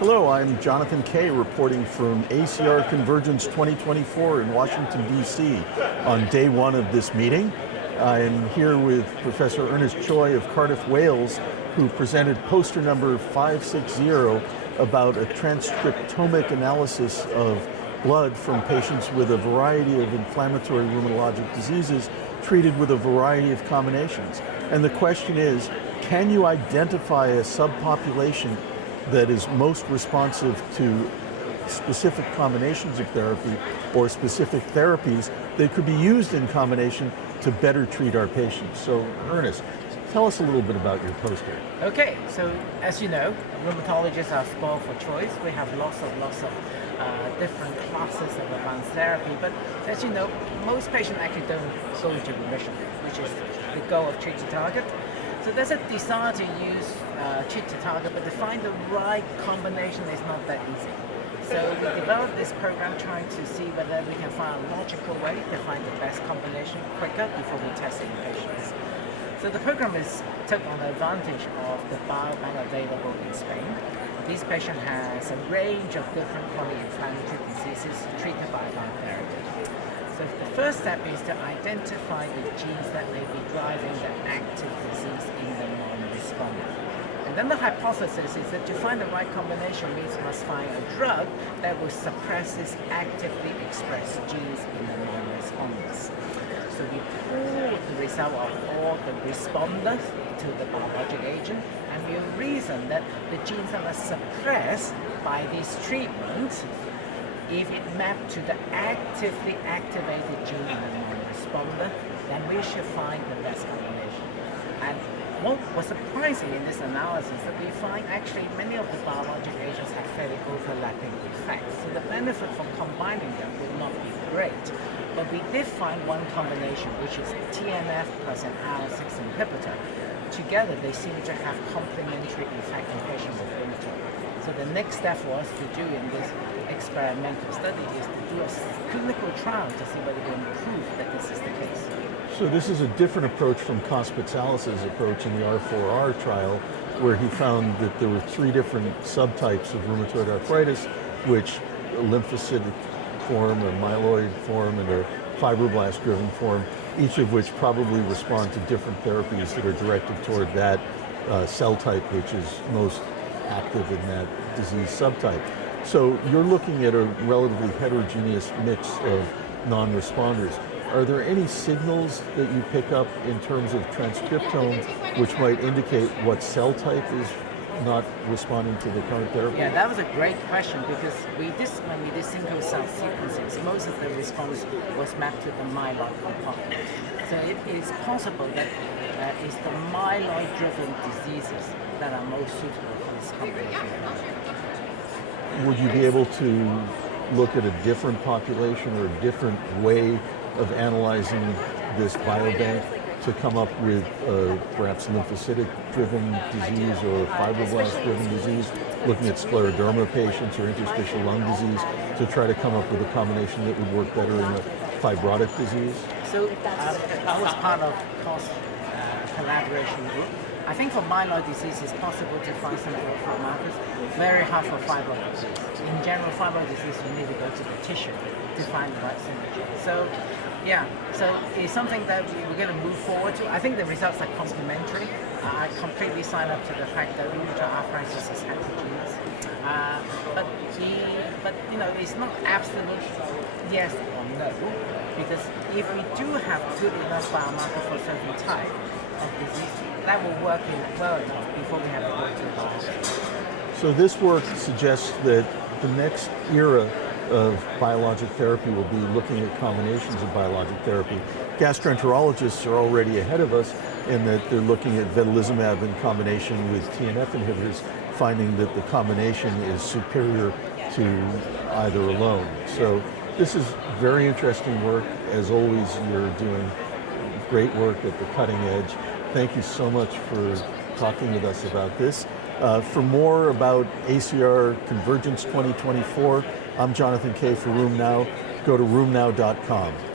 Hello, I'm Jonathan Kay reporting from ACR Convergence 2024 in Washington, D.C. on day one of this meeting. I'm here with Professor Ernest Choy of Cardiff, Wales, who presented poster number 560 about a transcriptomic analysis of blood from patients with a variety of inflammatory rheumatologic diseases treated with a variety of combinations. And the question is, can you identify a subpopulation that is most responsive to specific combinations of therapy or specific therapies that could be used in combination to better treat our patients? So, Ernest, tell us a little bit about your poster. Okay, so as you know, rheumatologists are spoiled for choice. We have lots of different classes of advanced therapy, but as you know, most patients actually don't go into remission, which is the goal of treat to target. So there's a desire to use treat to target, but to find the right combination is not that easy. So we developed this program trying to see whether we can find a logical way to find the best combination quicker before we test it in patients. So the program took on the advantage of the biobank available in Spain. This patient has a range of different chronic inflammatory diseases treated by advanced therapy. So the first step is to identify the genes that may be driving the active disease in the non-responder. And then the hypothesis is that to find the right combination means we must find a drug that will suppress these actively expressed genes in the non-responders. So we pool the result of all the responders to the biologic agent, and we reason that the genes that are suppressed by this treatment, if it mapped to the actively activated gene in the non-responder, then we should find the best combination. And what was surprising in this analysis is that we find actually many of the biologic agents have fairly overlapping effects. So the benefit from combining them would not be great. But we did find one combination, which is TNF plus an IL-6 inhibitor. Together, they seem to have complementary effect in patients with rheumatoid. So the next step for us to do in this experimental study is to do a clinical trial to see whether we can prove that this is the case. So this is a different approach from Cospitalis's approach in the R4R trial, where he found that there were 3 different subtypes of rheumatoid arthritis, which a lymphocytic form, a myeloid form, and a fibroblast-driven form, each of which probably respond to different therapies that are directed toward that cell type which is most active in that disease subtype. So you're looking at a relatively heterogeneous mix of non-responders. Are there any signals that you pick up in terms of transcriptome which might indicate what cell type is not responding to the current therapy? Yeah, that was a great question because when we did single cell sequencing, most of the response was mapped to the myeloid compartment. So it is possible that it's the myeloid-driven diseases that are most suitable for this combination. Would you be able to look at a different population or a different way of analyzing this biobank to come up with perhaps lymphocytic-driven disease or fibroblast-driven disease, looking at scleroderma patients or interstitial lung disease, to try to come up with a combination that would work better in a fibrotic disease? So I was part of COS collaboration group. I think for myeloid disease, it's possible to find some peripheral markers. Very hard for fibroid disease. In general, fibroid disease, you need to go to the tissue to find the right synergy. So, yeah, so it's something that we're going to move forward to. I think the results are complementary. I completely sign up to the fact that rheumatoid arthritis is heterogeneous. But you know, it's not absolute yes or no, because if we do have good enough biomarker for a certain type of disease, that will work well enough before we have to go to the biopsy. So this work suggests that the next era of biologic therapy will be looking at combinations of biologic therapy. Gastroenterologists are already ahead of us in that they're looking at vedolizumab in combination with TNF inhibitors, finding that the combination is superior to either alone. So this is very interesting work. As always, you're doing great work at the cutting edge. Thank you so much for talking with us about this. For more about ACR Convergence 2024, I'm Jonathan Kay for RheumNow. Go to rheumnow.com.